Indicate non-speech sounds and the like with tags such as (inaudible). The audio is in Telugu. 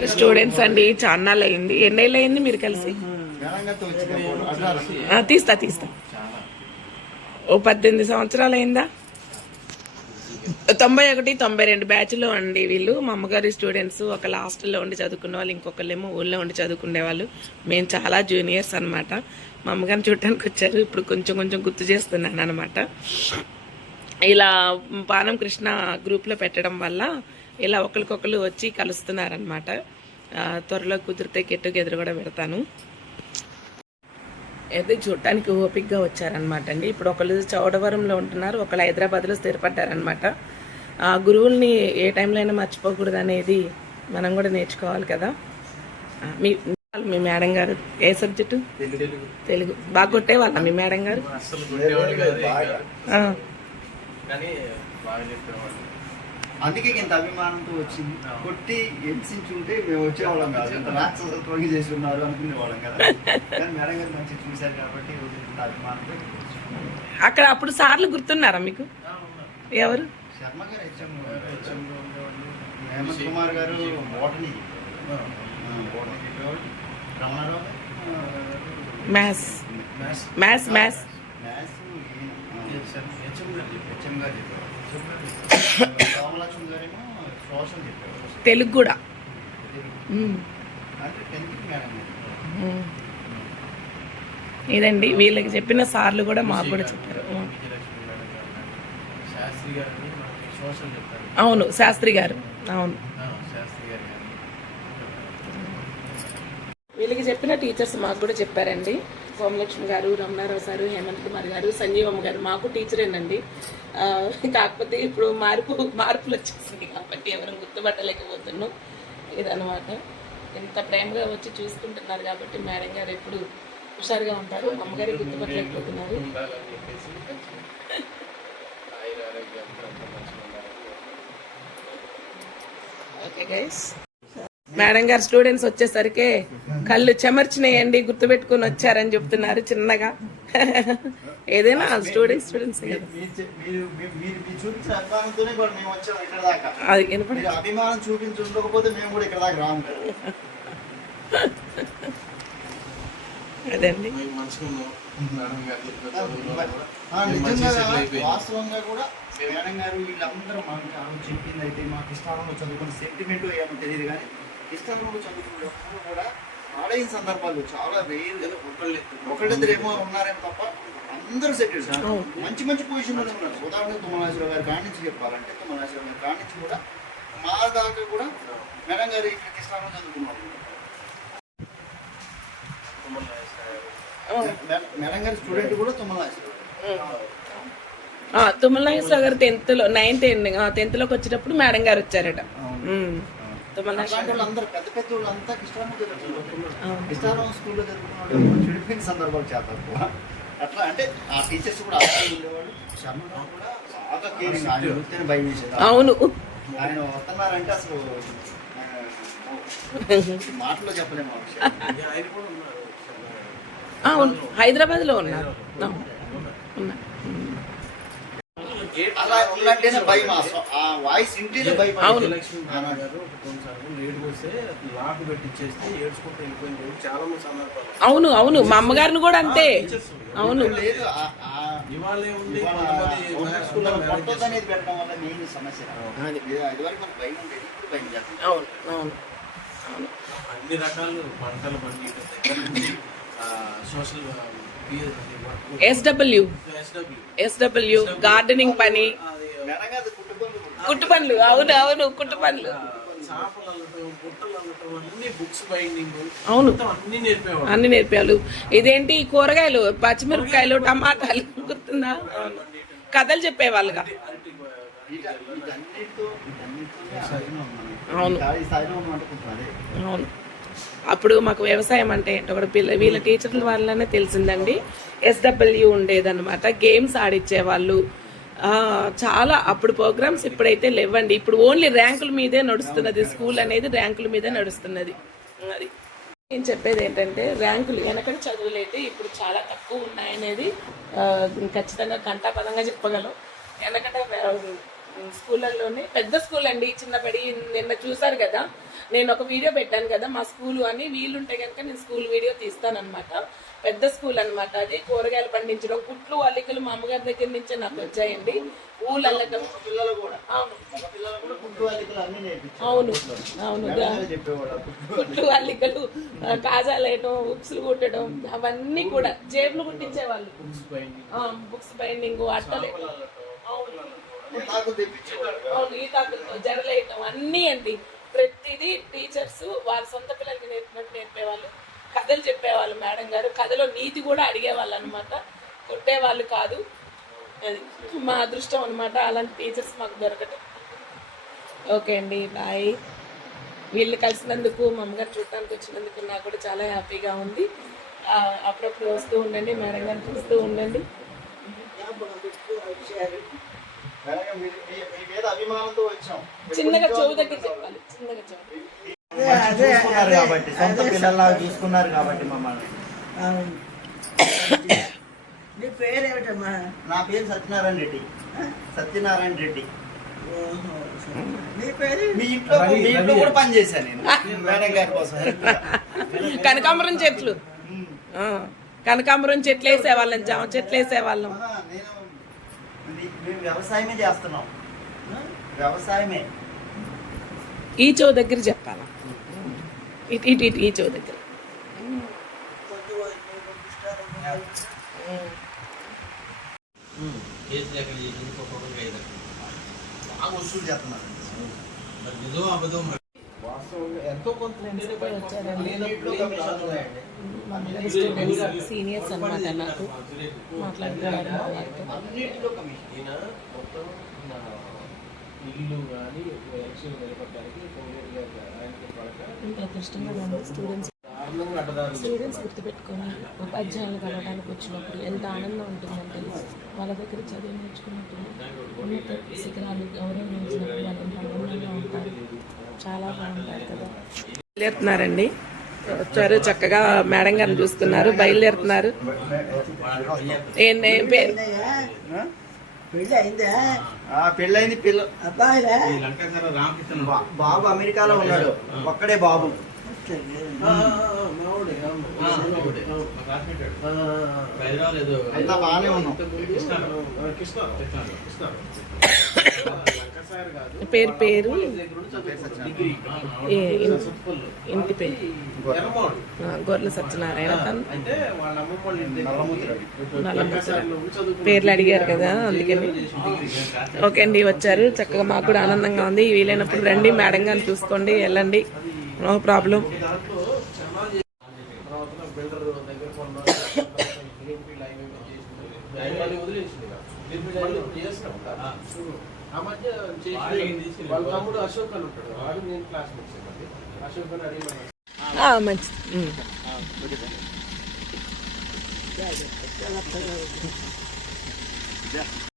స్టూడెంట్స్ అండి చాన్నాళ్ళు అయింది ఎన్నేళ్ళు అయింది మీరు కలిసి? తీస్తా తీస్తా. ఓ పద్దెనిమిది సంవత్సరాలు అయిందా తొంభై ఒకటి తొంభై రెండు బ్యాచ్లో అండి వీళ్ళు. మా అమ్మగారి స్టూడెంట్స్ ఒక హాస్టల్లో ఉండి చదువుకునే వాళ్ళు ఇంకొకళ్ళేమో ఊళ్ళో ఉండి చదువుకునే వాళ్ళు. మేము చాలా జూనియర్స్ అనమాట మా అమ్మగారిని చూడటానికి వచ్చారు. ఇప్పుడు కొంచెం కొంచెం గుర్తు చేస్తున్నాను అనమాట ఇలా పానం కృష్ణ గ్రూప్లో పెట్టడం వల్ల ఇలా ఒకరికొకరు వచ్చి కలుస్తున్నారనమాట త్వరలో కుదిరితే గెట్ టుగెదర్ కూడా పెడతాను. అయితే చూడటానికి ఓపిక్గా వచ్చారనమాట అండి. ఇప్పుడు ఒకళ్ళు చౌడవరంలో ఉంటున్నారు ఒకళ్ళు హైదరాబాద్లో స్థిరపడ్డారనమాట ఆ గురువుల్ని ఏ టైంలో అయినా మర్చిపోకూడదు అనేది మనం కూడా నేర్చుకోవాలి కదా. మీ మీ మేడం గారు ఏ సబ్జెక్టు తెలుగు. బాగా కొట్టేవాళ్ళ మీ మేడం గారు? అందుకే ఇంత అభిమానంతో వచ్చింది కొట్టి హింసించుంటే మేము వచ్చేవాళ్ళం కాదు. ఇంత రాక్షసత్వంగా చేసి ఉన్నారు అనుకునేవాళ్ళం కదా. కానీ మేడం గారు మంచిగా చూశారు కాబట్టి ఇంత అభిమానంతో అక్కడ అప్పుడు సార్లు గుర్తున్నారా మీకు. ఎవరు? శర్మ గారు హెచ్ఎం. హేమంత్ కుమార్ గారు botany. Ramana Rao maths maths. Maths maths maths HM HM గారు చెప్పారు. తెలుగు కూడా. ఇదండి వీళ్ళకి చెప్పిన సార్లు కూడా మాకు కూడా చెప్పారు. అవును శాస్త్రి గారు. అవును. వీళ్ళకి చెప్పిన టీచర్స్ మాకు కూడా చెప్పారండి. సోమలక్ష్మి గారు రమణారావు సారు హేమంత్ కుమార్ గారు సంజీవమ్మ గారు మాకు టీచరేనండి కాకపోతే ఇప్పుడు మార్పు మార్పులు వచ్చేసింది కాబట్టి ఎవరు గుర్తుపట్టలేకపోతున్నాం. ఇదనమాట ఇంత ప్రేమగా వచ్చి చూసుకుంటున్నారు కాబట్టి మేడం గారు ఎప్పుడు హుషారుగా ఉంటారు అమ్మగారు గుర్తుపట్టలేకపోతున్నారు. ఓకే గైస్ మేడం గారు స్టూడెంట్స్ వచ్చేసరికి కళ్ళు చెమర్చినాయండి గుర్తుపెట్టుకొని వచ్చారని చెప్తున్నారు చిన్నగా. ఏదైనా స్టూడెంట్స్ స్టూడెంట్స్ అది వినపడి మీరు అభిమానం చూపించి ఉండకపోతే మేము కూడా ఇక్కడ దాకా రాము. కదా అదండి వాస్తవంగా కూడా మేడం గారు వీళ్ళందరూ మాకు చెప్పింది అయితే మాకు ఇష్టాలలో చదువుకున్న సెంటిమెంట్ ఏమో తెలియదు కానీ ఇష్టాలలో చదువుకున్నప్పుడు కూడా పాడైన సందర్భాలు చాలా వేరు ఏదో ఒకళ్ళే ఒకళ్ళిద్దరు ఏమో ఉన్నారేమో తప్ప అందరూ సెటిల్ మంచి మంచి పొజిషన్లోనే ఉన్నారు. ఉదాహరణకు తుమ్మలాశ్వరరావు గారి కాడి నుంచి చెప్పాలంటే తుమ్మలాశ్వరరావు గారి కాడి నుంచి కూడా మా దాకా కూడా మేడం గారు ఇక్కడ ఇష్టాలలో చదువుకున్నారు మేడం గారి స్టూడెంట్ కూడా తుమ్మలాశ్వరరావు తుమ్మలనాగేశ్వర గారు టెన్త్లో నైన్త్ టెన్త్లోకి వచ్చేటప్పుడు మేడం గారు వచ్చారట. పెద్ద పెద్ద వాళ్ళు అంతా కృష్ణారావు స్కూల్లో చదువుకున్న వాళ్ళు చెడిపోయిన సందర్భాలు చాలా తక్కువ అట్లా అంటే ఆ టీచర్స్ కూడా ఉండేవాళ్ళు. కూడా బాగా కేరింగ్ ఆయన వస్తేనే భయం వేసేది అవును. ఆయన వస్తున్నారంటే అసలు (laughs) మాటలో చెప్పలేము ఆయన కూడా ఉన్నారు. అవును. ఉన్నారు గేట్ అలా భయం ఆ వాయిస్ ఇంటేనే భయం అవును. లక్ష్మి మేడం గారు ఒక కొన్నిసార్లు లేట్ వస్తే లాక్ పెట్టి ఇచ్చేస్తే ఏడ్చుకుంటూ వెళ్ళిపోయింది రోజు చాలా మంది సందర్భాలు అవును అవును. మా అమ్మగారిని కూడా అంతే. అవును. లేదు ఇవాళే ఉంది. అనేది పెట్టడం వల్ల మెయిన్ సమస్య అది. ఇది- ఇదివరకు మనకు భయం ఉండేది ఇప్పుడు భయం చేస్తుంది అవును అవును. అన్ని రకాలు పంటలు నుంచి సోషల్ ఎస్డబ్ల్యూ ఎస్డబ్ల్యూ గార్డెనింగ్ పని. కుట్టు పనులు అవును అవును కుట్టు పనులు అవును. అన్ని నేర్పేవాళ్ళు. ఇదేంటి కూరగాయలు? పచ్చిమిరపకాయలు టమాటాలు గుర్తుందా? కథలు చెప్పేవాళ్ళుగా. అవును. అవును. అప్పుడు మాకు వ్యవసాయం అంటే ఏంటో కూడా పిల్ల వీళ్ళ టీచర్ల వల్లనే తెలిసిందండి. ఎస్డబ్ల్యూ ఉండేదన్నమాట. గేమ్స్ ఆడిచ్చేవాళ్ళు. చాలా అప్పుడు ప్రోగ్రామ్స్ ఇప్పుడైతే లేవండి. ఇప్పుడు ఓన్లీ ర్యాంకుల మీదే నడుస్తున్నది. స్కూల్ అనేది ర్యాంకుల మీదే నడుస్తున్నది. అది. నేను చెప్పేది ఏంటంటే ర్యాంకులు వెనకటి అయితే ఇప్పుడు చాలా తక్కువ ఉన్నాయనేది ఖచ్చితంగా కంటాపదంగా చెప్పగలం. వెనకట స్కూళ్ళల్లోనే పెద్ద స్కూల్ అండి చిన్నబడి నిన్న చూసారు కదా. నేను ఒక వీడియో పెట్టాను కదా మా స్కూల్ అని వీలుంటే కనుక నేను స్కూల్ వీడియో తీస్తానన్నమాట. పెద్ద స్కూల్ అన్నమాట అది. కూరగాయలు పండించడం కుట్లు అల్లికలు మా అమ్మగారి దగ్గర నుంచే నాకు వచ్చాయండి. ఊళ్ళు అల్లటం పిల్లలు కూడా. అవును. అవును. కుట్లు. అల్లికలు. ఆ, కాజాలు వేయటం ఉక్సులు కుట్టడం అవన్నీ కూడా జేబులు కుట్టించేవాళ్ళు. Books binding. అట్టలు. అవును. అవును ఈతాకులతో జడలేయటం అన్నీ అండి. ప్రతిదీ టీచర్స్ వాళ్ళ సొంత పిల్లలకి నేర్పినట్టు నేర్పేవాళ్ళు. కథలు చెప్పేవాళ్ళు మేడం గారు. కథలో నీతి కూడా అడిగేవాళ్ళు అనమాట కొట్టేవాళ్ళు కాదు. అది మా అదృష్టం అనమాట అలాంటి టీచర్స్ మాకు దొరకటం. ఓకే అండి. బాయ్. వీళ్ళు కలిసినందుకు మా అమ్మగారు చూడటానికి వచ్చినందుకు నాకు కూడా చాలా హ్యాపీగా ఉంది. అప్పుడప్పుడు వస్తూ ఉండండి. మేడం గారిని చూస్తూ ఉండండి. చిన్నగా చెవు దగ్గర చెప్పాలి చిన్నగా చెవు. కాబట్టి సొంత పిల్లల్లా చూసుకున్నారు కాబట్టి మమ్మల్ని. నా పేరు సత్యనారాయణ రెడ్డి. సత్యనారాయణ రెడ్డి. ఓహో, సరే. నీ పేరు? మీ ఇంట్లో మీ ఇంట్లో కూడా పని చేశాను నేను. మేడం గారి కోసం help (laughs) గా. కనకాంబరం చెట్లు. ఆ, కనకాంబరం చెట్లు వేసేవాళ్ళం జామ చెట్లు వేసేవాళ్ళం నేను వ్యవసాయమే చేస్తున్నాం. వ్యవసాయమే. ఈ చెవు దగ్గర చెప్పాలా? ఇటు ఇటు ఇటు ఈ చెవు దగ్గర. పొద్దు వైపు పంపిస్తారు. బాగా వసూలు చేస్తున్నారు. వాస్తవంగా ఎంతో సీనియర్స్ అనమాట నాకు మాట్లాడుతున్నారు. ఉంది స్టూడెంట్స్ స్టూడెంట్స్ గుర్తుపెట్టుకొని ఉపాధ్యాయులు కలవడానికి వచ్చినప్పుడు ఎంత ఆనందం ఉంటుందంటే వాళ్ళ దగ్గర చదువు నేర్చుకున్నప్పుడు ఉన్నత శిఖరాలు గౌరవించినప్పుడు వాళ్ళు ఎంత ఆనందంగా ఉంటారు. చాలా బాగుంటారు కదా. బయలుదేరుతున్నారండి. వచ్చారు చక్కగా మేడం గారిని చూస్తున్నారు బయలుదేరుతున్నారు. ఏం పేరు? పెళ్ళైంది పిల్ల. బాబు అమెరికాలో ఉన్నాడు. ఒక్కడే బాబు. పేరు పేరు ఇంటి పేరు. గొర్రెల సత్యనారాయణ పేర్లు అడిగారు కదా అందుకని. ఓకే అండి వచ్చారు. చక్కగా మాకు కూడా ఆనందంగా ఉంది. వీలైనప్పుడు రండి మేడం గారిని చూసుకోండి వెళ్ళండి. No problem. ఆ మధ్య వాళ్ళ తమ్ముడు అశోక్ అని ఉంటాడు వాడు నేను క్లాస్మేట్స్ అశోక్ అని మంచిది